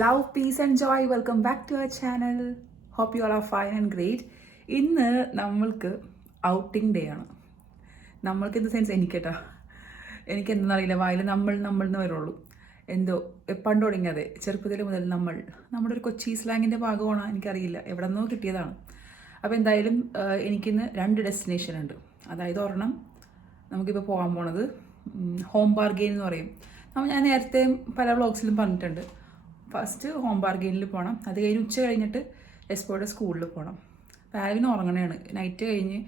Love, peace and joy. Welcome back to our channel. Hope you all are fine and great. ഇന്ന് നമ്മൾക്ക് outing day ആണ്. നമ്മൾക്ക് in the sense എനിക്ക് എന്താണെന്നറിയില്ല, വായിൽ നമ്മൾ എന്ന് വരുള്ളൂ. എന്തോ പണ്ട് തുടങ്ങിയത് ചെറുപ്പത്തിൽ മുതൽ നമ്മുടെ ഒരു കൊച്ചി സ്ലാങ്ങിൻ്റെ ഭാഗമാണോ എനിക്കറിയില്ല, എവിടെ നിന്നോ കിട്ടിയതാണ്. അപ്പോൾ എന്തായാലും എനിക്കിന്ന് 2 ഡെസ്റ്റിനേഷൻ ഉണ്ട്. അതായത് ഒരെണ്ണം നമുക്കിപ്പോൾ പോകാൻ പോണത് ഹോം ബാർഗെയിൻ എന്ന് പറയും. ഞാൻ നേരത്തെ പല വ്ളോഗ്സിലും പറഞ്ഞിട്ടുണ്ട്. ഫസ്റ്റ് ഹോം ബാർഗെയിനിൽ പോകണം, അത് കഴിഞ്ഞ് ഉച്ച കഴിഞ്ഞിട്ട് എസ്പോയുടെ സ്കൂളിൽ പോകണം. പാവിന് ഉറങ്ങണയാണ്, നൈറ്റ് കഴിഞ്ഞ്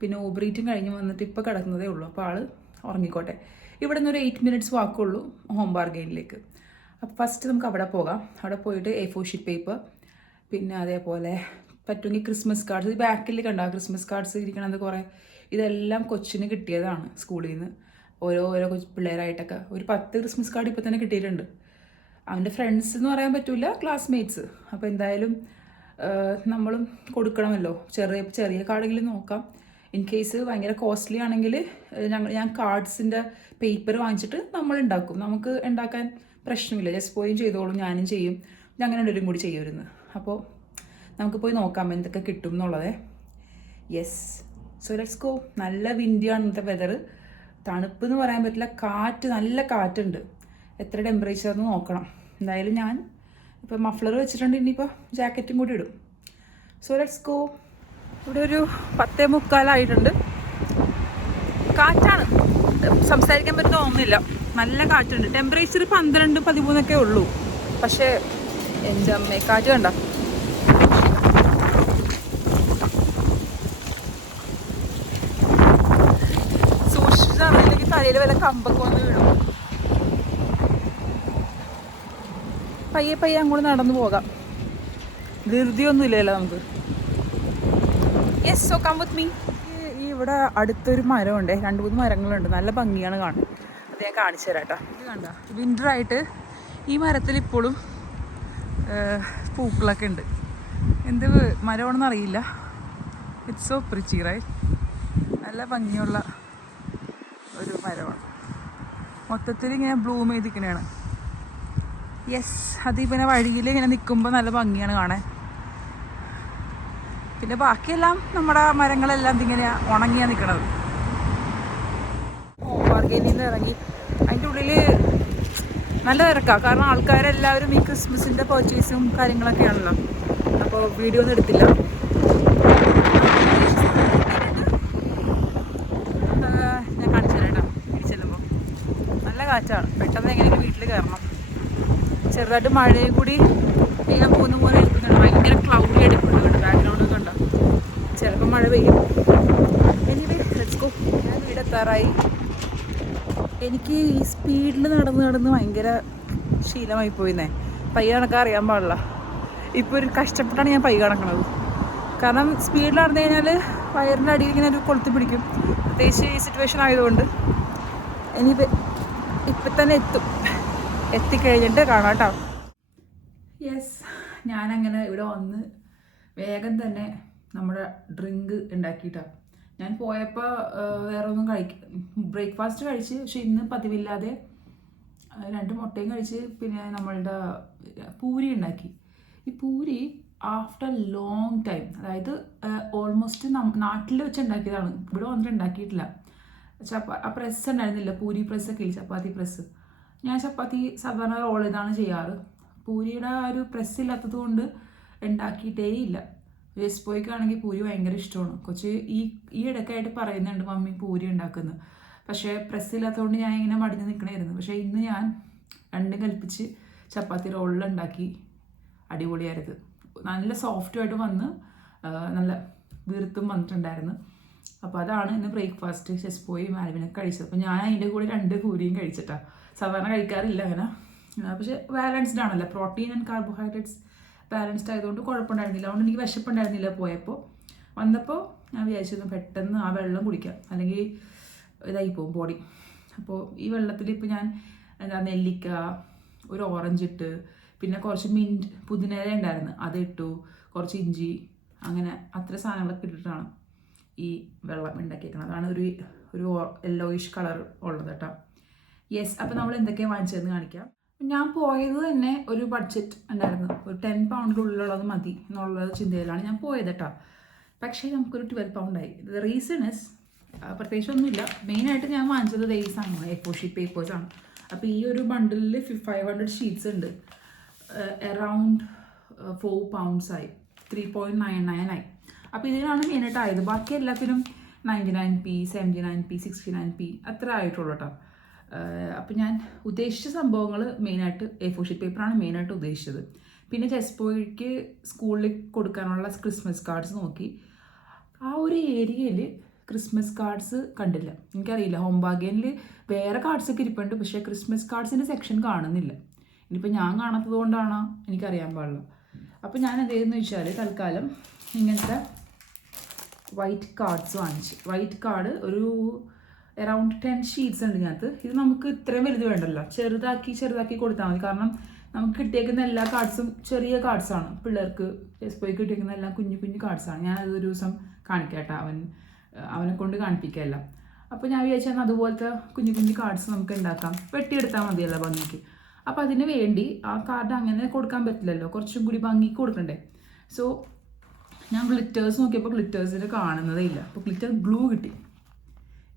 പിന്നെ ഊബർ ഈറ്റും കഴിഞ്ഞ് വന്നിട്ട് ഇപ്പോൾ കിടക്കുന്നതേ ഉള്ളൂ. അപ്പോൾ ആൾ ഉറങ്ങിക്കോട്ടെ. ഇവിടെ നിന്ന് ഒരു 8 മിനിറ്റ്സ് വാക്കുള്ളൂ ഹോം ബാർഗെയിനിലേക്ക്. അപ്പോൾ ഫസ്റ്റ് നമുക്ക് അവിടെ പോകാം. അവിടെ പോയിട്ട് A4 ഷീറ്റ് പേപ്പർ, പിന്നെ അതേപോലെ പറ്റുമെങ്കിൽ ക്രിസ്മസ് കാർഡ്സ്, ഈ ബാക്കിൽ കണ്ട ക്രിസ്മസ് കാർഡ്സ് ഇരിക്കണത് കുറേ, ഇതെല്ലാം കൊച്ചിന് കിട്ടിയതാണ് സ്കൂളിൽ നിന്ന്. ഓരോ പിള്ളേരായിട്ടൊക്കെ ഒരു 10 ക്രിസ്മസ് കാർഡ് ഇപ്പോൾ തന്നെ കിട്ടിയിട്ടുണ്ട്. അവൻ്റെ ഫ്രണ്ട്സ് എന്ന് പറയാൻ പറ്റില്ല, ക്ലാസ്മേറ്റ്സ്. അപ്പോൾ എന്തായാലും നമ്മളും കൊടുക്കണമല്ലോ. ചെറിയ കാർഡെങ്കിലും നോക്കാം. ഇൻ കേസ് ഭയങ്കര കോസ്റ്റ്ലി ആണെങ്കിൽ ഞാൻ കാർഡ്സിൻ്റെ പേപ്പർ വാങ്ങിച്ചിട്ട് നമ്മൾ ഉണ്ടാക്കും. നമുക്ക് ഉണ്ടാക്കാൻ പ്രശ്നമില്ല, ജസ്റ്റ് പോയും ചെയ്തോളും, ഞാനും ചെയ്യും, അങ്ങനെ രണ്ടുപേരും കൂടി ചെയ്യുമായിരുന്നു. അപ്പോൾ നമുക്ക് പോയി നോക്കാം എന്തൊക്കെ കിട്ടും എന്നുള്ളത്. Yes, so let's go. നല്ല വിൻഡിയാണ് ഇന്നത്തെ വെതർ. തണുപ്പ് എന്ന് പറയാൻ പറ്റില്ല, നല്ല കാറ്റുണ്ട്. എത്ര ടെമ്പറേച്ചർ എന്ന് നോക്കണം. എന്തായാലും ഞാൻ ഇപ്പോൾ മഫ്ലർ വെച്ചിട്ടുണ്ട്, ഇനിയിപ്പോൾ ജാക്കറ്റും കൂടി ഇടും. So let's go. ഇവിടെ ഒരു 10:45 കാറ്റാണ്, സംസാരിക്കാൻ പറ്റുന്ന തോന്നുന്നില്ല. നല്ല കാറ്റുണ്ട്. ടെമ്പറേച്ചർ 12-13 ഉള്ളൂ. പക്ഷേ എൻ്റെ അമ്മേ, കാറ്റ് കണ്ട. സൂക്ഷിച്ചറിയില്ലെങ്കിൽ തലയിൽ വല്ല കമ്പൊക്കെ വന്ന് വീടും. പയ്യെ അങ്ങോട്ട് നടന്നു പോകാം, ധൃതിയൊന്നും ഇല്ലല്ലോ നമുക്ക്. Yes, so come with me. ഈ ഇവിടെ അടുത്തൊരു മരമുണ്ട്, 2-3 മരങ്ങളുണ്ട്, നല്ല ഭംഗിയാണ് കാണാൻ. അത് ഞാൻ കാണിച്ചു തരാം കേട്ടോ. ഇത് കണ്ട, വിൻ്ററായിട്ട് ഈ മരത്തിൽ ഇപ്പോഴും പൂക്കളൊക്കെ ഉണ്ട്. എന്ത് മരമാണെന്ന് അറിയില്ല. It's so pretty right. നല്ല ഭംഗിയുള്ള ഒരു മരമാണ്. മൊത്തത്തിൽ ഇങ്ങനെ ബ്ലൂം ചെയ്തിരിക്കണതാണ്. യെസ്, അത് പിന്നെ വഴിയിൽ ഇങ്ങനെ നിൽക്കുമ്പോൾ നല്ല ഭംഗിയാണ് കാണാൻ. പിന്നെ ബാക്കിയെല്ലാം നമ്മുടെ മരങ്ങളെല്ലാം ഇതിങ്ങനെയാണ് ഉണങ്ങിയാണ് നിൽക്കണത്. ഹോം ബാർഗെയിനിൽ നിന്ന് ഇറങ്ങി അതിൻ്റെ ഉള്ളിൽ നല്ല തിരക്കാണ്. കാരണം ആൾക്കാരെല്ലാവരും ഈ ക്രിസ്മസിൻ്റെ പർച്ചേസും കാര്യങ്ങളൊക്കെയാണല്ലോ. അപ്പോൾ വീഡിയോ ഒന്നും എടുത്തില്ല. ഞാൻ കാണിച്ചു തരാം കേട്ടോ. ചെല്ലുമ്പോൾ നല്ല കാറ്റാണ്, പെട്ടെന്ന് എങ്ങനെയെങ്കിലും വീട്ടിൽ കയറണം. ചെറുതായിട്ട് മഴയും കൂടി പെയ്യാൻ പോകുന്ന പോലെ ഇരിക്കുന്നുണ്ട്. ഭയങ്കര ക്ലൗഡി ആയിട്ട് ബാക്ക്ഗ്രൗണ്ട് കണ്ട, ചിലപ്പോൾ മഴ പെയ്യും. Anyway let's go. ഞാൻ വീടെത്താറായി. എനിക്ക് ഈ സ്പീഡിൽ നടന്ന് ഭയങ്കര ശീലമായി പോയിന്നേ. പയ്യ കണക്കാൻ അറിയാൻ പാടില്ല. ഇപ്പോൾ ഒരു കഷ്ടപ്പെട്ടാണ് ഞാൻ പയ്യ കണക്കണത്. കാരണം സ്പീഡിൽ നടന്നു കഴിഞ്ഞാൽ വയറിൻ്റെ അടിയിൽ ഇങ്ങനെ ഒരു കൊളുത്തി പിടിക്കും, പ്രത്യേകിച്ച് ഈ സിറ്റുവേഷൻ ആയതുകൊണ്ട്. ഇപ്പം തന്നെ എത്തിക്കഴിഞ്ഞിട്ട് കാണാം കേട്ടോ. യെസ്, ഞാനങ്ങനെ ഇവിടെ വന്ന് വേഗം തന്നെ നമ്മുടെ ഡ്രിങ്ക് ഉണ്ടാക്കിയിട്ടാണ്. ഞാൻ പോയപ്പോൾ വേറെ ഒന്നും ബ്രേക്ക്ഫാസ്റ്റ് കഴിച്ച്, പക്ഷെ ഇന്ന് പതിവില്ലാതെ 2 മുട്ടയും കഴിച്ച്, പിന്നെ നമ്മളുടെ പൂരി ഉണ്ടാക്കി. ഈ പൂരി ആഫ്റ്റർ ലോങ് ടൈം, അതായത് ഓൾമോസ്റ്റ് നാട്ടിൽ വെച്ച് ഉണ്ടാക്കിയതാണ്, ഇവിടെ വന്നിട്ട് ഉണ്ടാക്കിയിട്ടില്ല. ആ പ്രസ് ഉണ്ടായിരുന്നില്ല, പൂരി പ്രസ്സൊക്കെ ഇല്ല, ചപ്പാത്തി പ്രസ്. ഞാൻ ചപ്പാത്തി സാധാരണ റോൾ ഇതാണ് ചെയ്യാറ്. പൂരിയുടെ ആ ഒരു പ്രസ് ഇല്ലാത്തത് കൊണ്ട് ഉണ്ടാക്കിയിട്ടേ ഇല്ല. എസ്പോയ്ക്കാണെങ്കിൽ പൂരി ഭയങ്കര ഇഷ്ടമാണ്. കൊച്ച് ഈ ഇടയ്ക്കായിട്ട് പറയുന്നുണ്ട് മമ്മി പൂരി ഉണ്ടാക്കുന്നത്. പക്ഷേ പ്രസ് ഇല്ലാത്തതുകൊണ്ട് ഞാൻ ഇങ്ങനെ മടിഞ്ഞ് നിൽക്കണമായിരുന്നു. പക്ഷേ ഇന്ന് ഞാൻ 2 കൽപ്പിച്ച് ചപ്പാത്തി റോളിലുണ്ടാക്കി. അടിപൊളിയായിരുന്നു, നല്ല സോഫ്റ്റുമായിട്ട് വന്ന് നല്ല വീർത്തും വന്നിട്ടുണ്ടായിരുന്നു. അപ്പോൾ അതാണ് ഇന്ന് ബ്രേക്ക്ഫാസ്റ്റ് ചെസ്പോയി മാൽവിനൊക്കെ കഴിച്ചത്. അപ്പോൾ ഞാൻ അതിൻ്റെ കൂടെ 2 പൂരിയും കഴിച്ചിട്ടാണ്. സാധാരണ കഴിക്കാറില്ല അങ്ങനെ. പക്ഷേ ബാലൻസ്ഡ് ആണല്ലോ, പ്രോട്ടീൻ ആൻഡ് കാർബോഹൈഡ്രേറ്റ്സ് ബാലൻസ്ഡ് ആയതുകൊണ്ട് കുഴപ്പമുണ്ടായിരുന്നില്ല. അതുകൊണ്ട് എനിക്ക് വിശപ്പുണ്ടായിരുന്നില്ല. വന്നപ്പോൾ ഞാൻ വിചാരിച്ചിരുന്നു പെട്ടെന്ന് ആ വെള്ളം കുടിക്കാം, അല്ലെങ്കിൽ ഇതായി പോകും ബോഡി. അപ്പോൾ ഈ വെള്ളത്തിൽ ഇപ്പോൾ ഞാൻ നെല്ലിക്ക, ഒരു ഓറഞ്ച് ഇട്ട്, പിന്നെ കുറച്ച് പുതിന ഉണ്ടായിരുന്നു അതിട്ടു, കുറച്ച് ഇഞ്ചി, അങ്ങനെ അത്ര സാധനങ്ങളൊക്കെ ഇട്ടിട്ടാണ് ഈ വെള്ളം ഉണ്ടാക്കിയേക്കണം. അതാണ് ഒരു യെല്ലോയിഷ് കളർ ഉള്ളത് കേട്ടോ. യെസ്, അപ്പോൾ നമ്മൾ എന്തൊക്കെയാണ് വാങ്ങിച്ചതെന്ന് കാണിക്കാം. ഞാൻ പോയത് തന്നെ ഒരു ബഡ്ജറ്റ് ഉണ്ടായിരുന്നു, ഒരു 10 പൗണ്ടിനുള്ളിലുള്ളത് മതി എന്നുള്ള ചിന്തയിലാണ് ഞാൻ പോയത് കേട്ടോ. പക്ഷേ നമുക്കൊരു 12 പൗണ്ടായി. ദ റീസൺ ഇസ് പ്രത്യേകിച്ചൊന്നുമില്ല. മെയിനായിട്ട് ഞാൻ വാങ്ങിച്ചത് ഈ സാധനമാണ്, A4 ഷീറ്റ് പേപ്പേഴ്സാണ്. അപ്പോൾ ഈ ഒരു ബണ്ടിലിൽ 500 ഷീറ്റ്സ് ഉണ്ട്. അറൗണ്ട് 4 pounds ആയി, 3.99 ആയി. അപ്പോൾ ഇതിനാണ് മെയിനായിട്ട് ആയത്. ബാക്കി എല്ലാത്തിനും 99p, 79p, 69p അത്ര ആയിട്ടുള്ളൂ കേട്ടോ. അപ്പോൾ ഞാൻ ഉദ്ദേശിച്ച സംഭവങ്ങൾ മെയിനായിട്ട് A4 ഷീറ്റ് പേപ്പറാണ് മെയിനായിട്ട് ഉദ്ദേശിച്ചത്. പിന്നെ ജസ്പോയ്ക്ക് സ്കൂളിൽ കൊടുക്കാനുള്ള ക്രിസ്മസ് കാർഡ്സ് നോക്കി. ആ ഒരു ഏരിയയിൽ ക്രിസ്മസ് കാർഡ്സ് കണ്ടില്ല. എനിക്കറിയില്ല, ഹോം ബാഗേനിൽ വേറെ കാർഡ്സൊക്കെ ഇരിപ്പുണ്ട്, പക്ഷേ ക്രിസ്മസ് കാർഡ്സിൻ്റെ സെക്ഷൻ കാണുന്നില്ല. ഇനിയിപ്പോൾ ഞാൻ കാണാത്തത് കൊണ്ടാണോ എനിക്കറിയാൻ പാടില്ല. അപ്പോൾ ഞാൻ എന്തെന്ന് വെച്ചാൽ തൽക്കാലം ഇങ്ങനത്തെ വൈറ്റ് കാർഡ്സ് വാങ്ങിച്ചു. വൈറ്റ് കാർഡ് ഒരു അറൗണ്ട് 10 ഷീറ്റ്സ് ഉണ്ട് ഇതിനകത്ത്. ഇത് നമുക്ക് ഇത്രയും വലുത് വേണ്ടല്ലോ, ചെറുതാക്കി കൊടുത്താൽ മതി. കാരണം നമുക്ക് കിട്ടിയേക്കുന്ന എല്ലാ കാർഡ്സും ചെറിയ കാർഡ്സാണ്. പിള്ളേർക്ക് പോയി കിട്ടിയേക്കുന്ന എല്ലാം കുഞ്ഞു കാർഡ്സാണ്. ഞാനത് ഒരു ദിവസം കാണിക്കാട്ടോ, അവനെ കൊണ്ട് കാണിപ്പിക്കുകയല്ല. അപ്പോൾ ഞാൻ വിചാരിച്ചാൽ അതുപോലത്തെ കുഞ്ഞു കാർഡ്സ് നമുക്ക് ഉണ്ടാക്കാം, വെട്ടിയെടുത്താൽ മതിയല്ലോ ഭംഗിക്ക്. അപ്പോൾ അതിന് വേണ്ടി ആ കാർഡ് അങ്ങനെ കൊടുക്കാൻ പറ്റില്ലല്ലോ, കുറച്ചും കൂടി ഭംഗിക്ക് കൊടുക്കണ്ടേ. സോ ഞാൻ ഗ്ലിറ്റേഴ്സ് നോക്കിയപ്പോൾ ഗ്ലിറ്റേഴ്സിന് കാണുന്നതേ ഇല്ല. അപ്പോൾ ഗ്ലിറ്റർ ഗ്ലൂ കിട്ടി.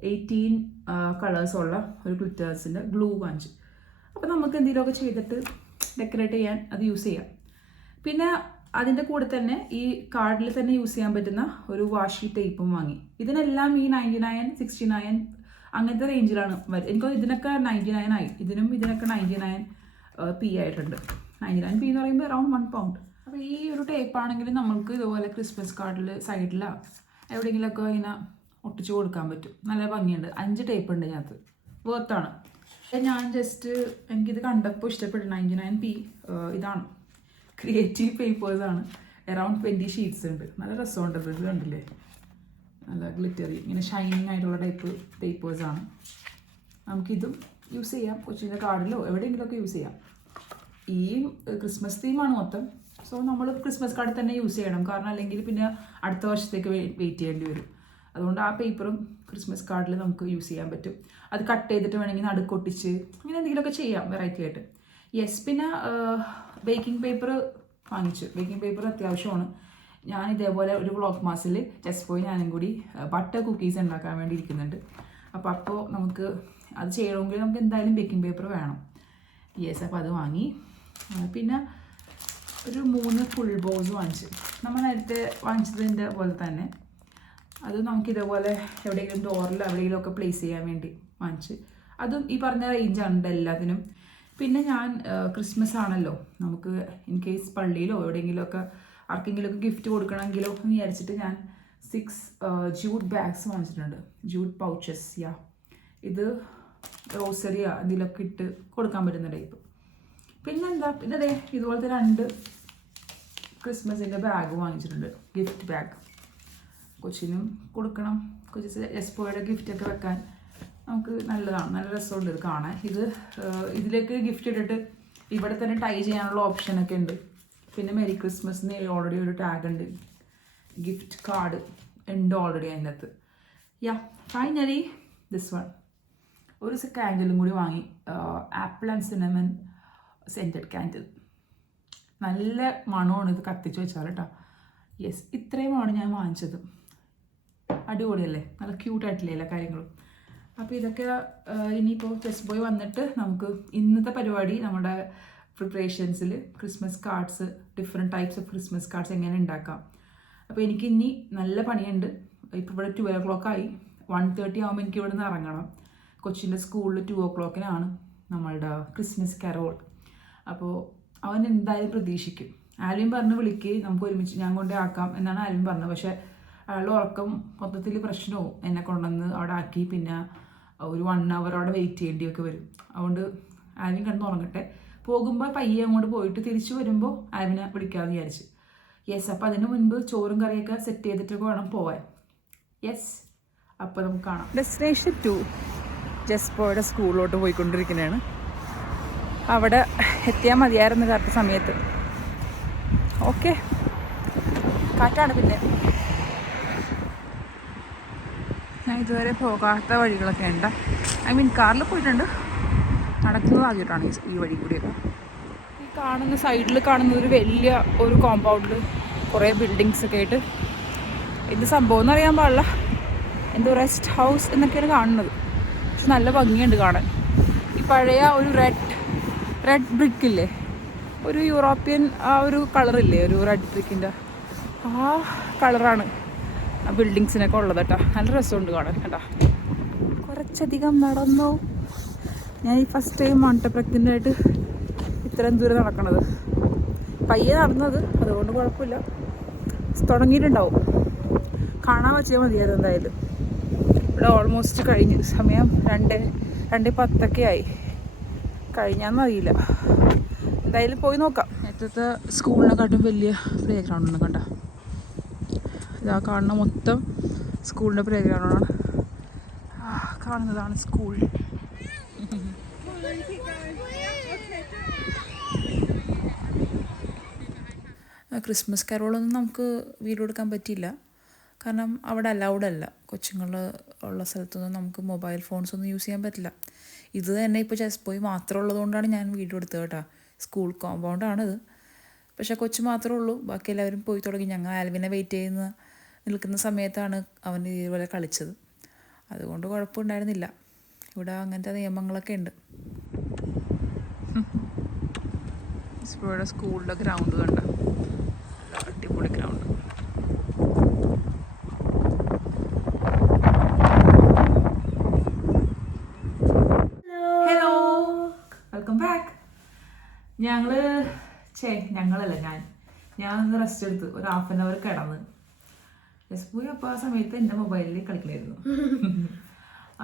18 കളേഴ്സുള്ള ഒരു ഗ്ലിറ്റേഴ്സിൻ്റെ ഗ്ലൂ വാങ്ങിച്ചു. അപ്പോൾ നമുക്ക് എന്തെങ്കിലുമൊക്കെ ചെയ്തിട്ട് ഡെക്കറേറ്റ് ചെയ്യാൻ അത് യൂസ് ചെയ്യാം. പിന്നെ അതിൻ്റെ കൂടെ തന്നെ ഈ കാർഡിൽ തന്നെ യൂസ് ചെയ്യാൻ പറ്റുന്ന ഒരു വാഷി ടേപ്പും വാങ്ങി. ഇതിനെല്ലാം ഈ 99, 69 അങ്ങനത്തെ റേഞ്ചിലാണ് എനിക്ക്. ഇതിനൊക്കെ 99 ആയി, ഇതിനൊക്കെ 99p ആയിട്ടുണ്ട്. 99p എന്ന് പറയുമ്പോൾ അറൗണ്ട് 1 pound. അപ്പോൾ ഈ ഒരു ടേപ്പാണെങ്കിൽ നമ്മൾക്ക് ഇതുപോലെ ക്രിസ്മസ് കാർഡിൽ സൈഡിലോ എവിടെയെങ്കിലുമൊക്കെ ഇങ്ങനെ ഒട്ടിച്ച് കൊടുക്കാൻ പറ്റും. നല്ല ഭംഗിയുണ്ട്. 5 ടേപ്പ് ഉണ്ട് ഇതിനകത്ത്, വേർത്താണ്. ഞാൻ ജസ്റ്റ് എനിക്കിത് കണ്ടപ്പോൾ ഇഷ്ടപ്പെട്ടു. 99p ഇതാണ്, ക്രിയേറ്റീവ് പേപ്പേഴ്സാണ്. അറൗണ്ട് 20 ഷീറ്റ്സ് ഉണ്ട്. നല്ല രസമുണ്ട്. ഇത് കണ്ടില്ലേ, നല്ല ഗ്ലിറ്ററി ഇങ്ങനെ ഷൈനിങ് ആയിട്ടുള്ള ടൈപ്പ് പേപ്പേഴ്സാണ്. നമുക്കിതും യൂസ് ചെയ്യാം, കൊച്ചിൻ്റെ കാർഡിലോ എവിടെയെങ്കിലുമൊക്കെ യൂസ് ചെയ്യാം. ഈ ക്രിസ്മസ് തീമാണ് മൊത്തം. സോ നമ്മൾ ക്രിസ്മസ് കാർഡ് തന്നെ യൂസ് ചെയ്യണം, കാരണം അല്ലെങ്കിൽ പിന്നെ അടുത്ത വർഷത്തേക്ക് വെയിറ്റ് ചെയ്യേണ്ടി വരും. അതുകൊണ്ട് ആ പേപ്പറും ക്രിസ്മസ് കാർഡിൽ നമുക്ക് യൂസ് ചെയ്യാൻ പറ്റും. അത് കട്ട് ചെയ്തിട്ട് വേണമെങ്കിൽ നടുക്കൊട്ടിച്ച് അങ്ങനെ എന്തെങ്കിലുമൊക്കെ ചെയ്യാം വെറൈറ്റി ആയിട്ട്. യെസ്, പിന്നെ ബേക്കിംഗ് പേപ്പർ വാങ്ങിച്ചു. ബേക്കിംഗ് പേപ്പർ അത്യാവശ്യമാണ്. ഞാൻ ഇതേപോലെ ഒരു വ്ളോഗ് മാസിൽ ജസ്പോയി ഞാനും കൂടി ബട്ടർ കുക്കീസ് ഉണ്ടാക്കാൻ വേണ്ടി ഇരിക്കുന്നുണ്ട്. അപ്പോൾ നമുക്ക് അത് ചെയ്യണമെങ്കിൽ നമുക്ക് എന്തായാലും ബേക്കിംഗ് പേപ്പർ വേണം. യെസ്, അപ്പോൾ അത് വാങ്ങി. പിന്നെ ഒരു 3 ഫുൾ ബോൾസ് വാങ്ങിച്ചു. നമ്മൾ നേരത്തെ വാങ്ങിച്ചതിൻ്റെ പോലെ തന്നെ അത് നമുക്കിതേപോലെ എവിടെയെങ്കിലും ഡോറിൽ എവിടെയെങ്കിലുമൊക്കെ പ്ലേസ് ചെയ്യാൻ വേണ്ടി വാങ്ങിച്ച്. അതും ഈ പറഞ്ഞ റേഞ്ചാണ് എല്ലാത്തിനും. പിന്നെ ഞാൻ ക്രിസ്മസ് ആണല്ലോ, നമുക്ക് ഇൻ കേസ് പള്ളിയിലോ എവിടെയെങ്കിലുമൊക്കെ ആർക്കെങ്കിലുമൊക്കെ ഗിഫ്റ്റ് കൊടുക്കണമെങ്കിലോ എന്ന് വിചാരിച്ചിട്ട് ഞാൻ 6 ജൂട്ട് ബാഗ്സ് വാങ്ങിച്ചിട്ടുണ്ട്. Jute pouches. ഇത് റോസറിയോ എന്തെങ്കിലുമൊക്കെ ഇട്ട് കൊടുക്കാൻ പറ്റുന്ന ടൈപ്പ്. പിന്നെന്താ, പിന്നെ അതെ ഇതുപോലത്തെ 2 ക്രിസ്മസിൻ്റെ ബാഗ് വാങ്ങിച്ചിട്ടുണ്ട്, ഗിഫ്റ്റ് ബാഗ്. കൊച്ചിനും കൊടുക്കണം, കൊച്ചി എസ്പോയുടെ ഗിഫ്റ്റൊക്കെ വെക്കാൻ നമുക്ക് നല്ലതാണ്, നല്ല രസമുണ്ട് ഇത് കാണാൻ. ഇതിലേക്ക് ഗിഫ്റ്റ് ഇട്ടിട്ട് ഇവിടെ തന്നെ ടൈ ചെയ്യാനുള്ള ഓപ്ഷനൊക്കെ ഉണ്ട്. പിന്നെ മെരി ക്രിസ്മസിന് ഓൾറെഡി ഒരു ടാഗ് ഉണ്ട്, ഗിഫ്റ്റ് കാർഡ് ഉണ്ട് ഓൾറെഡി അതിനകത്ത്. ഫൈനലി ദിസ് വൺ, ഒരു കാൻഡിലും കൂടി വാങ്ങി. Apple and cinnamon scented candle. നല്ല മണമാണ് ഇത് കത്തിച്ച് വെച്ചാൽ കേട്ടോ. യെസ്, ഇത്രയുമാണ് ഞാൻ വാങ്ങിച്ചത്. അടിപൊളിയല്ലേ, നല്ല ക്യൂട്ടായിട്ടില്ലേ എല്ലാ കാര്യങ്ങളും. അപ്പോൾ ഇതൊക്കെ ഇനിയിപ്പോൾ ജസ്റ്റ് ബോയ് വന്നിട്ട് നമുക്ക് ഇന്നത്തെ പരിപാടി നമ്മുടെ പ്രിപ്പറേഷൻസിൽ Christmas cards, different types of Christmas cards എങ്ങനെ ഉണ്ടാക്കാം. അപ്പോൾ എനിക്ക് ഇനി നല്ല പണിയുണ്ട്. ഇപ്പോൾ ഇവിടെ 12 o'clock ആയി. 1:30 ആകുമ്പോൾ എനിക്ക് ഇവിടെ നിന്ന് ഇറങ്ങണം. കൊച്ചിൻ്റെ സ്കൂളിൽ 2 o'clock-നാണ് നമ്മളുടെ ക്രിസ്മസ് കരോൾ. അപ്പോൾ അവൻ എന്തായാലും പ്രതീക്ഷിക്കും. ആൽവിൻ പറഞ്ഞ് വിളിക്ക്, നമുക്ക് ഒരുമിച്ച് ഞാൻ കൊണ്ടേ ആക്കാം എന്നാണ് ആൽവിൻ പറഞ്ഞത്. പക്ഷേ അയാളുടെ ഉറക്കം മൊത്തത്തിൽ പ്രശ്നവും. എന്നെ കൊണ്ടുവന്ന് അവിടെ ആക്കി പിന്നെ ഒരു 1 hour അവിടെ വെയിറ്റ് ചെയ്യേണ്ടിയൊക്കെ വരും. അതുകൊണ്ട് ആൽവിൻ കിടന്ന് ഉറങ്ങട്ടെ. പോകുമ്പോൾ പയ്യെ അങ്ങോട്ട് പോയിട്ട് തിരിച്ചു വരുമ്പോൾ ആൽവിനെ വിളിക്കാമെന്ന് വിചാരിച്ച്. യെസ്, അപ്പോൾ അതിന് മുൻപ് ചോറും കറിയൊക്കെ സെറ്റ് ചെയ്തിട്ടൊക്കെ വേണം പോവാൻ. യെസ്, അപ്പോൾ നമുക്ക് കാണാം. ഡെസ്റ്റിനേഷൻ 2 ജസ്പോയുടെ സ്കൂളിലോട്ട് പോയിക്കൊണ്ടിരിക്കുന്നതാണ്. അവിടെ എത്തിയാൽ മതിയായിരുന്നു കറക്റ്റ് സമയത്ത്. ഓക്കെ, കാറ്റാണ്. പിന്നെ ഞാൻ ഇതുവരെ പോകാത്ത വഴികളൊക്കെ ഉണ്ട്. ഐ മീൻ കാറിൽ പോയിട്ടുണ്ട്, നടക്കുന്നത് ആദ്യമായിട്ടാണ് ഈ വഴി കൂടിയൊക്കെ. ഈ കാണുന്ന സൈഡിൽ കാണുന്നത് ഒരു കോമ്പൗണ്ടിൽ കുറേ ബിൽഡിങ്സ് ഒക്കെ ആയിട്ട് എന്ത് സംഭവം എന്ന് അറിയാൻ പാടില്ല, എന്തോ റെസ്റ്റ് ഹൗസ് എന്നൊക്കെയാണ് കാണുന്നത്. പക്ഷെ നല്ല ഭംഗിയുണ്ട് കാണാൻ. ഈ പഴയ ഒരു റെഡ് ബ്രിക്കില്ലേ, ഒരു യൂറോപ്യൻ ആ ഒരു കളറില്ലേ, ഒരു റെഡ് ബ്രിക്കിൻ്റെ ആ കളറാണ് ആ ബിൽഡിങ്സിനൊക്കെ ഉള്ളത് കേട്ടോ. നല്ല രസമുണ്ട് കാണാൻ കേട്ടോ. കുറച്ചധികം നടന്നു. ഞാൻ ഈ ഫസ്റ്റ് ടൈം പ്രഗ്നൻ്റ് ആയിട്ട് ഇത്രയും ദൂരം നടക്കണത്. പയ്യെ നടന്നത്, അതുകൊണ്ട് കുഴപ്പമില്ല. തുടങ്ങിയിട്ടുണ്ടാവും, കാണാൻ വെച്ചാൽ മതിയായിരുന്നു. എന്തായാലും ഇവിടെ ഓൾമോസ്റ്റ് കഴിഞ്ഞു. സമയം 2:10 ആയി. കഴിഞ്ഞാന്ന് അറിയില്ല. എന്തായാലും പോയി നോക്കാം. നേരത്തെ സ്കൂളിനെക്കാട്ടും വലിയ പ്ലേ ഗ്രൗണ്ട് ഉണ്ട് കണ്ട. ഇതാ കാണുന്ന മൊത്തം സ്കൂളിൻ്റെ പ്ലേ ഗ്രൗണ്ടാണ്. കാണുന്നതാണ് സ്കൂൾ. ക്രിസ്മസ് കരോളൊന്നും നമുക്ക് വീഡിയോ എടുക്കാൻ പറ്റിയില്ല, കാരണം അവിടെ അലൗഡ് അല്ല. കൊച്ചുങ്ങൾ ഉള്ള സ്ഥലത്തൊന്നും നമുക്ക് മൊബൈൽ ഫോൺസ് ഒന്നും യൂസ് ചെയ്യാൻ പറ്റില്ല. ഇത് തന്നെ ഇപ്പോൾ ചെസ് ബോയ് മാത്രം ഉള്ളതുകൊണ്ടാണ് ഞാൻ വീഡിയോ എടുത്തത് കേട്ടോ. സ്കൂൾ കോമ്പൗണ്ടാണിത്, പക്ഷേ കൊച്ചു മാത്രമേ ഉള്ളൂ. ബാക്കി എല്ലാവരും പോയി തുടങ്ങി. ഞങ്ങൾ ആൽവിനെ വെയിറ്റ് ചെയ്യുന്ന നിൽക്കുന്ന സമയത്താണ് അവൻ ഇതുപോലെ കളിച്ചത്. അതുകൊണ്ട് കുഴപ്പമുണ്ടായിരുന്നില്ല. ഇവിടെ അങ്ങനത്തെ നിയമങ്ങളൊക്കെ ഉണ്ട്. ഇവിടെ സ്കൂളിൻ്റെ ഗ്രൗണ്ട് കണ്ട, അടിപൊളി ഗ്രൗണ്ട്. Hello, welcome back. ഞങ്ങളല്ല ഞാൻ ഒന്ന് റെസ്റ്റ് എടുത്ത് ഒരു 1/2 hour കിടന്ന്. പോയി അപ്പോൾ ആ സമയത്ത് എൻ്റെ മൊബൈലിൽ കളിക്കലായിരുന്നു.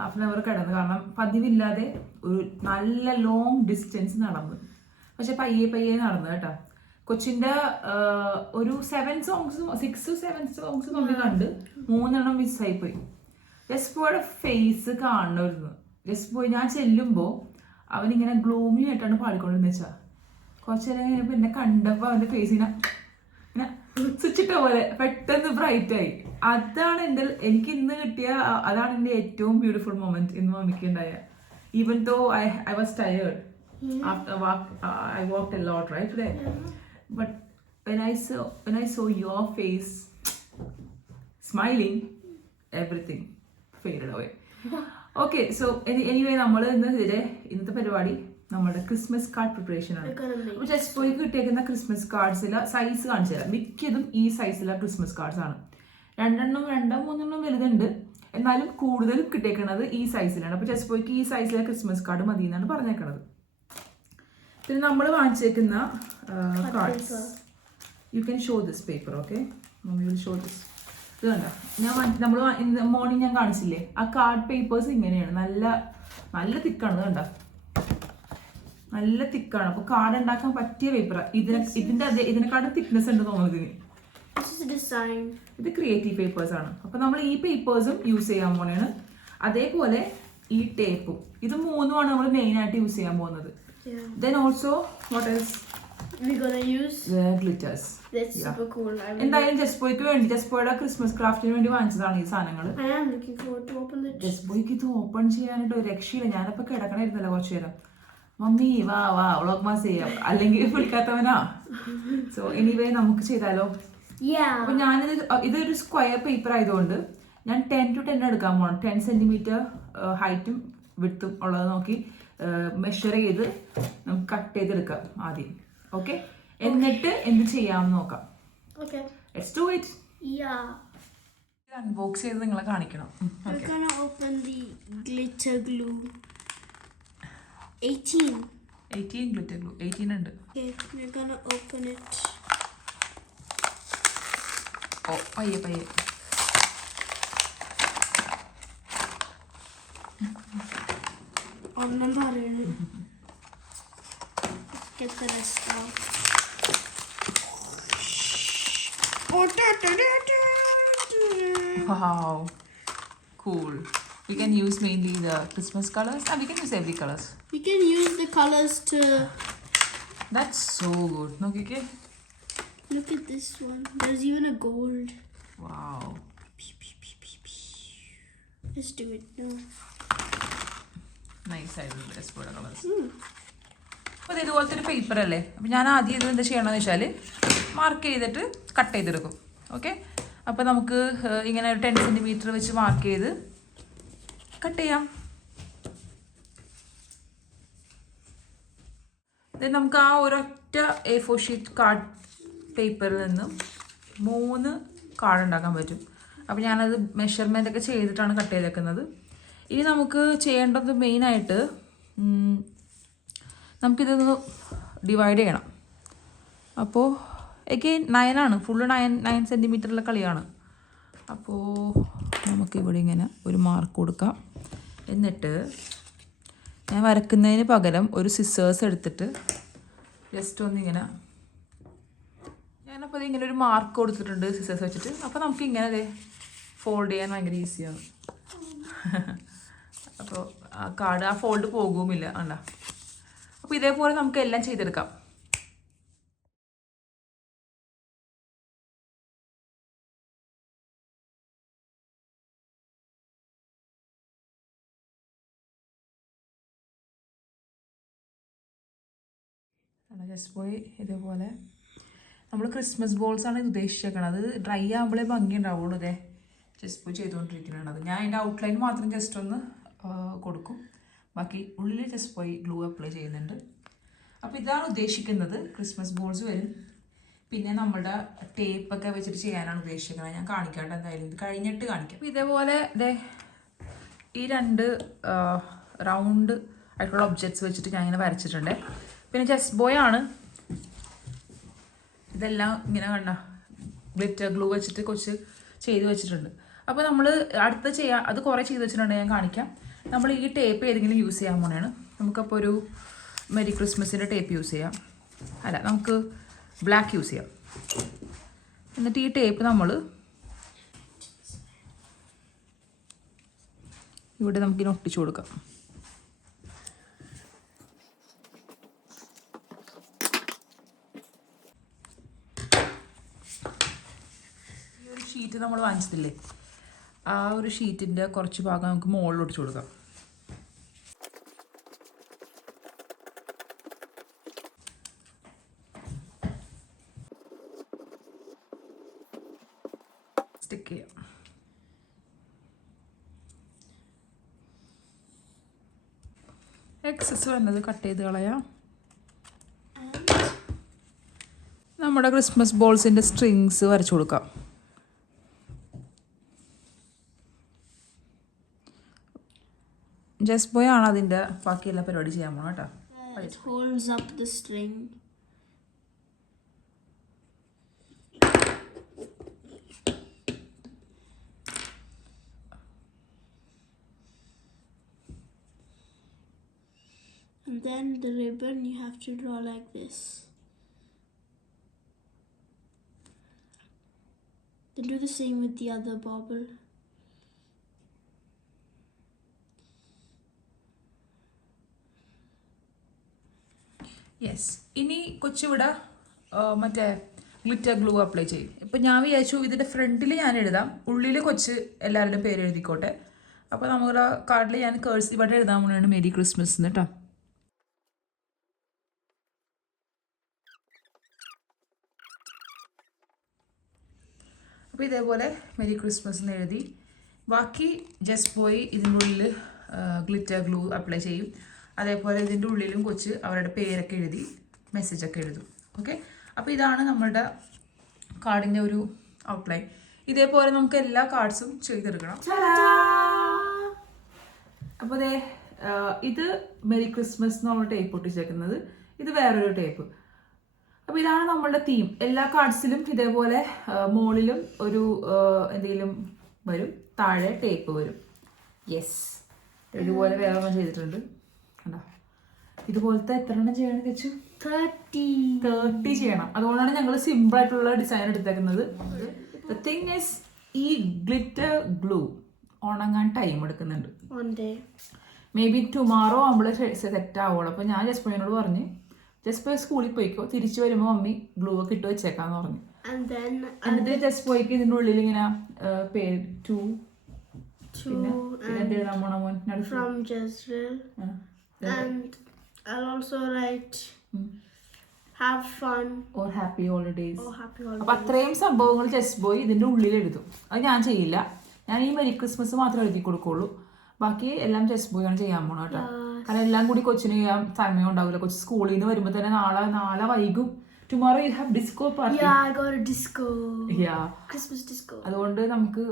1/2 hour കിടന്ന്, കാരണം പതിവില്ലാതെ ഒരു നല്ല ലോങ് ഡിസ്റ്റൻസ് നടന്നു. പക്ഷെ പയ്യെ നടന്നു കേട്ടോ. കൊച്ചിൻ്റെ ഒരു 6 to 7 സോങ്സ് നമ്മൾ കണ്ട് 3 മിസ്സായിപ്പോയി. ജസ്പോയുടെ ഫേസ് കാണണമായിരുന്നു. ജസ്പോയി ഞാൻ ചെല്ലുമ്പോൾ അവനിങ്ങനെ ഗ്ലൂമി ആയിട്ടാണ് പാടിക്കൊണ്ടിരുന്നത് വെച്ചാൽ. കുറച്ച് നേരം കഴിഞ്ഞപ്പോൾ എന്നെ കണ്ടപ്പോൾ അവൻ്റെ ഫേസ് ഇങ്ങനെ സ്വിച്ചിട്ട പോലെ പെട്ടെന്ന് ബ്രൈറ്റായി. അതാണ് എനിക്ക് ഇന്ന് കിട്ടിയ, അതാണ് എൻ്റെ ഏറ്റവും ബ്യൂട്ടിഫുൾ മൊമെന്റ് ഇന്ന് മമ്മിക്ക് ഉണ്ടായ. Even though I was tired after I walked a lot right today, but when I saw your face smiling, everything faded away. Okay, so anyway നമ്മൾ ഇന്നത്തെ പരിപാടി നമ്മുടെ ക്രിസ്മസ് കാർഡ് പ്രിപ്പറേഷൻ ആണ്. അപ്പോൾ ജസ്റ്റ് പോയി കിട്ടിയേക്കുന്ന ക്രിസ്മസ് കാർഡ്സിലെ സൈസ് കാണിച്ചു തരാം. മിക്കതും ഈ സൈസിലെ ക്രിസ്മസ് കാർഡ്സ് ആണ്. 2-3 വലുതുണ്ട്, എന്നാലും കൂടുതലും കിട്ടിയേക്കുന്നത് ഈ സൈസിലാണ്. അപ്പോൾ ജസ്റ്റ് പോയിക്ക് ഈ സൈസിലെ ക്രിസ്മസ് കാർഡ് മതി എന്നാണ് പറഞ്ഞേക്കണത്. പിന്നെ നമ്മൾ വാങ്ങിച്ചേക്കുന്ന cards, you can show this paper. Okay, mummy will show this. ഇത് കണ്ടോ, നമ്മൾ മോർണിംഗ് ഞാൻ കാണിച്ചില്ലേ, ആ കാർഡ് പേപ്പേഴ്സ് ഇങ്ങനെയാണ്. നല്ല തിക്കാണ്. കണ്ടോ, നല്ല തിക്കാണ്. അപ്പോൾ കാർഡ് ഉണ്ടാക്കാൻ പറ്റിയ പേപ്പറാണ്. ഇതിനെക്കാട്ടും തിക്നെസ് ഉണ്ട് തോന്നുന്നത്. ഇത് ക്രിയേറ്റീവ് പേപ്പേഴ്സ് ആണ്. അപ്പോൾ നമ്മൾ ഈ പേപ്പേഴ്സും യൂസ് ചെയ്യാൻ പോണെയാണ്. അതേപോലെ ഈ ടേപ്പും, ഇത് 3ഉമാണ് നമ്മൾ മെയിൻ ആയിട്ട് യൂസ് ചെയ്യാൻ പോകുന്നത്. Then also what else? We're gonna use the glitters. That's super cool. എന്തായാലും ജസ്പോയ്ക്ക് വേണ്ടി, ജസ്പോയുടെ ക്രിസ്മസ് ക്രാഫ്റ്റിന് വേണ്ടി വാങ്ങിച്ചതാണ് ഈ സാധനങ്ങൾ. I am looking forward to open it. ജസ്പോയ്ക്ക് ഇത് ഓപ്പൺ ചെയ്യാനായിട്ട് ഒരു രക്ഷയില്ല. ഞാനപ്പോൾ കിടക്കണായിരുന്നല്ലോ കുറച്ചു നേരം. മമ്മി വാ വ്ളോഗ് മാസ് ചെയ്യാം, അല്ലെങ്കിൽ വിളിക്കാത്തവനാ. സോ എനിവേ നമുക്ക് ചെയ്താലോ? അപ്പൊ ഇതൊരു സ്ക്വയർ പേപ്പർ ആയതുകൊണ്ട് ഞാൻ 10 to 10 എടുക്കാൻ പോകണം. 10 centimeter ഹൈറ്റും വിഡ്ത്തും ഉള്ളത് നോക്കി മെഷർ ചെയ്ത് നമുക്ക് കട്ട് ചെയ്തെടുക്കാം ആദ്യം. ഓക്കെ, എന്നിട്ട് എന്ത് ചെയ്യാമെന്ന് നോക്കാം. Let's do it. അൺബോക്സ് ചെയ്ത് നിങ്ങളെ കാണിക്കണം. We're gonna open the glitter glue. 18 glitter glue. 18 ഉണ്ട്. Okay, we're gonna open it. പയ്യെ Get the rest out. Wow, cool. We can use mainly the Christmas colors, and we can use every colors. We can use the colors to. That's so good. No, Kiki? Look at this one. There's even a gold. Wow. Let's do it now. നൈസായിട്ടുള്ള ജസ്ബോയുടെ colours. അപ്പോൾ ഇതുപോലത്തെ ഒരു paper അല്ലേ. അപ്പോൾ ഞാൻ ആദ്യം ഇത് എന്താ ചെയ്യണമെന്ന് വെച്ചാൽ മാർക്ക് ചെയ്തിട്ട് കട്ട് ചെയ്തെടുക്കും. ഓക്കെ, അപ്പോൾ നമുക്ക് ഇങ്ങനെ ഒരു 10 സെൻറ്റിമീറ്റർ വെച്ച് മാർക്ക് ചെയ്ത് കട്ട് ചെയ്യാം. നമുക്ക് ആ ഒരൊറ്റ A4 ഷീറ്റ് കാർഡ് പേപ്പറിൽ നിന്നും 3 കാർഡ് ഉണ്ടാക്കാൻ പറ്റും. അപ്പോൾ ഞാനത് മെഷർമെൻ്റ് ഒക്കെ ചെയ്തിട്ടാണ് കട്ട് ചെയ്തേക്കുന്നത്. ഇനി നമുക്ക് ചെയ്യേണ്ടത് മെയിനായിട്ട് നമുക്കിതൊന്ന് ഡിവൈഡ് ചെയ്യണം. അപ്പോൾ എഗെയിൻ 9 ആണ്, ഫുള്ള് 9 സെൻറ്റിമീറ്ററിലെ കളിയാണ്. അപ്പോൾ നമുക്കിവിടെ ഇങ്ങനെ ഒരു മാർക്ക് കൊടുക്കാം. എന്നിട്ട് ഞാൻ വരക്കുന്നതിന് പകരം ഒരു സിസേഴ്സ് എടുത്തിട്ട് ജസ്റ്റ് ഒന്നിങ്ങനെ ഞാനപ്പോൾ ഇങ്ങനെ ഒരു മാർക്ക് കൊടുത്തിട്ടുണ്ട് സിസേഴ്സ് വെച്ചിട്ട്. അപ്പോൾ നമുക്ക് ഇങ്ങനെ ഫോൾഡ് ചെയ്യാൻ ഭയങ്കര ഈസിയാണ്. അപ്പോൾ ആ കാർഡ് ആ ഫോൾഡ് പോകുമില്ല അല്ല. അപ്പോൾ ഇതേപോലെ നമുക്ക് എല്ലാം ചെയ്തെടുക്കാം. ജസ്റ്റ് പോയി ഇതേപോലെ നമ്മൾ ക്രിസ്മസ് ബോൾസാണ് ഉദ്ദേശിച്ചേക്കണത്. അത് ഡ്രൈ ആകുമ്പോഴേ ഭംഗി ഉണ്ടാവുള്ളൂ. ഇതേ ജസ്റ്റ് പോയി ചെയ്തുകൊണ്ടിരിക്കുന്നതാണ്. അത് ഞാൻ അതിൻ്റെ ഔട്ട്ലൈൻ മാത്രം ജസ്റ്റ് ഒന്ന് കൊടുക്കും. ബാക്കി ഉള്ളിൽ ജസ്റ്റ് പോയി ഗ്ലൂ അപ്ലൈ ചെയ്യുന്നുണ്ട്. അപ്പോൾ ഇതാണ് ഉദ്ദേശിക്കുന്നത്. ക്രിസ്മസ് ബോൾസ് വരും. പിന്നെ നമ്മുടെ ടേപ്പൊക്കെ വെച്ചിട്ട് ചെയ്യാനാണ് ഉദ്ദേശിക്കുന്നത്. ഞാൻ കാണിക്കാട്ടെ എന്തായാലും, ഇത് കഴിഞ്ഞിട്ട് കാണിക്കാം. അപ്പോൾ ഇതേപോലെ ഈ 2 റൗണ്ട് ആയിട്ടുള്ള ഒബ്ജക്ട്സ് വെച്ചിട്ട് ഞാൻ ഇങ്ങനെ വരച്ചിട്ടുണ്ട്. പിന്നെ ജസ്റ്റ് ബോയ് ആണ് ഇതെല്ലാം ഇങ്ങനെ കണ്ട ഗ്ലിറ്റർ ഗ്ലൂ വെച്ചിട്ട് കുറച്ച് ചെയ്ത് വെച്ചിട്ടുണ്ട്. അപ്പോൾ നമ്മൾ അടുത്ത് ചെയ്യാം, അത് കുറേ ചെയ്ത് വെച്ചിട്ടുണ്ട്, ഞാൻ കാണിക്കാം. നമ്മൾ ഈ ടേപ്പ് ഏതെങ്കിലും യൂസ് ചെയ്യാൻ പോണെയാണ്. നമുക്കപ്പോൾ ഒരു മെരി ക്രിസ്മസിൻ്റെ ടേപ്പ് യൂസ് ചെയ്യാം. അല്ല, നമുക്ക് ബ്ലാക്ക് യൂസ് ചെയ്യാം. എന്നിട്ട് ഈ ടേപ്പ് നമ്മൾ ഇവിടെ നമുക്കിങ്ങനെ ഒട്ടിച്ചു കൊടുക്കാം. ഷീറ്റ് നമ്മൾ വാങ്ങിച്ചതില്ലേ, ആ ഒരു ഷീറ്റിൻ്റെ കുറച്ച് ഭാഗം നമുക്ക് മുകളിൽ ഒട്ടിച്ചു കൊടുക്കാം. സ്റ്റിക്ക് ചെയ്യാം. എക്സസ് വന്നത് കട്ട് ചെയ്ത് കളയാം. നമ്മുടെ ക്രിസ്മസ് ബോൾസിൻ്റെ സ്ട്രിങ്സ് വരച്ചു കൊടുക്കാം. ജസ്റ്റ് ബോയ് ആണ് അതിൻ്റെ ബാക്കിയെല്ലാം പരിപാടി ചെയ്യാൻ പോകണം കേട്ടോ. It holds up the string. And then the ribbon you have to draw like this. Then do the same with the other bobble. Yes, ഇനി കൊച്ചിവിടെ മറ്റേ ഗ്ലിറ്റർ ഗ്ലൂ അപ്ലൈ ചെയ്യും. ഇപ്പം ഞാൻ വിചാരിച്ചു ഇതിൻ്റെ ഫ്രണ്ടിൽ ഞാൻ എഴുതാം, ഉള്ളിൽ കൊച്ച് എല്ലാവരുടെയും പേര് എഴുതിക്കോട്ടെ. അപ്പോൾ നമ്മുടെ കാർഡിൽ ഞാൻ കേഴ്സ് ഇവിടെ എഴുതാൻ പോകണതാണ് മെരി ക്രിസ്മസ് എന്ന് കേട്ടോ. അപ്പോൾ ഇതേപോലെ മെരി ക്രിസ്മസ് എന്ന് എഴുതി. ബാക്കി ജസ്റ്റ് പോയി ഇതിൻ്റെ ഉള്ളിൽ ഗ്ലിറ്റർ ഗ്ലൂ അപ്ലൈ ചെയ്യും. അതേപോലെ ഇതിൻ്റെ ഉള്ളിലും കൊച്ച് അവരുടെ പേരൊക്കെ എഴുതി മെസ്സേജൊക്കെ എഴുതും. ഓക്കെ, അപ്പോൾ ഇതാണ് നമ്മുടെ കാർഡിൻ്റെ ഒരു ഔട്ട്ലൈൻ. ഇതേപോലെ നമുക്ക് എല്ലാ കാർഡ്സും ചെയ്തെടുക്കണം. അപ്പോൾ അതെ, ഇത് മെരി ക്രിസ്മസ് എന്നുള്ള ടേപ്പ് ഒട്ടിച്ചേക്കുന്നത്, ഇത് വേറൊരു ടേപ്പ്. അപ്പോൾ ഇതാണ് നമ്മളുടെ തീം. എല്ലാ കാർഡ്സിലും ഇതേപോലെ മുകളിലും ഒരു എന്തെങ്കിലും വരും, താഴെ ടേപ്പ് വരും. യെസ്, ഇതുപോലെ വേറെ ഒന്നും ചെയ്തിട്ടുണ്ട്. കണ്ടോ, ഇതുപോലത്തെ എത്ര എണ്ണം ചെയ്യണം വെച്ചു? 30 ചെയ്യണം. അതുകൊണ്ടാണ് ഞങ്ങൾ സിമ്പിൾ ആയിട്ടുള്ള ഡിസൈൻ എടുത്തേക്കുന്നത്. ദ തിങ് ഈസ്, ഈ ഗ്ലിറ്റർ ഗ്ലൂ ഉണങ്ങാൻ ടൈം എടുക്കുന്നുണ്ട്. മേ ബി ടുമാറോ നമ്മൾ സെറ്റ് ആവുള്ളൂ. അപ്പോൾ ഞാൻ ജസ്പോയിനോട് പറഞ്ഞ് ജസ്റ്റ് സ്കൂളിൽ പോയിക്കോ, തിരിച്ചു വരുമ്പോൾ മമ്മി ഗ്ലൂ ഒക്കെ ഇട്ട് വെച്ചേക്കാന്ന് പറഞ്ഞു. എന്നിട്ട് ജസ്റ്റ് പോയിക്ക് ഇതിൻ്റെ ഉള്ളിൽ ഇങ്ങനെ പേര് 2 പിന്നെ എന്നിട്ട് എഴുതാൻ പോണ മോൻ നടുക്ക്? from Jezreel. ആ. And I'll also write have fun or happy holidays. or happy അപ്പൊ holidays. അത്രയും സംഭവങ്ങൾ ചെസ് ബോയ് ഇതിന്റെ ഉള്ളിൽ എഴുതും. അത് ഞാൻ ചെയ്യില്ല. ഞാൻ ഈ മെരി ക്രിസ്മസ് മാത്രമേ എഴുതി കൊടുക്കുള്ളൂ. ബാക്കി എല്ലാം ചെസ് ബോയ് ആണ് ചെയ്യാൻ പോണ കേട്ടോ. കാരണം എല്ലാം കൂടി കൊച്ചിന് ചെയ്യാൻ സമയം ഉണ്ടാവില്ല. കൊച്ചു സ്കൂളിൽ നിന്ന് വരുമ്പോ തന്നെ നാളെ വൈകും. Tomorrow you have disco party. Yeah, I got a disco. Yeah. Christmas disco. അതുകൊണ്ട് നമുക്ക്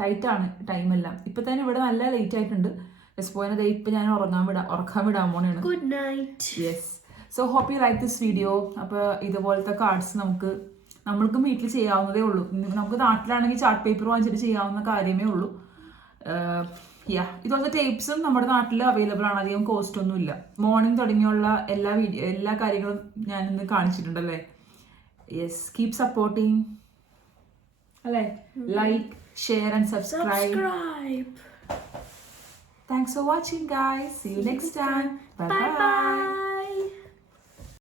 ടൈറ്റ് ആണ് ടൈം എല്ലാം. ഇപ്പൊ തന്നെ ഇവിടെ നല്ല ലേറ്റ് ആയിട്ടുണ്ട്. ചെസ് ബോയിനെ ഇപ്പൊ ഞാൻ ഉറക്കാൻ വിടാൻ പോണേണ്. Good night. Yes. So hope you like this video. അപ്പോൾ ഇതുപോലത്തെ കാർഡ്സ് നമ്മൾക്കും വീട്ടിൽ ചെയ്യാവുന്നതേ ഉള്ളൂ. നമുക്ക് നാട്ടിലാണെങ്കിൽ ചാർട്ട് പേപ്പർ വാങ്ങിച്ചിട്ട് ചെയ്യാവുന്ന കാര്യമേ ഉള്ളൂ. ഇതുപോലത്തെ ടേപ്സും നമ്മുടെ നാട്ടിൽ അവൈലബിൾ ആണ്. അധികം കോസ്റ്റ് ഒന്നും ഇല്ല. മോർണിംഗ് തുടങ്ങിയുള്ള എല്ലാ കാര്യങ്ങളും ഞാൻ ഇന്ന് കാണിച്ചിട്ടുണ്ടല്ലേ. യെസ്, കീപ് സപ്പോർട്ടിങ് അല്ലേ. Like, share and subscribe. Thanks for watching, guys. See you next time. Bye bye.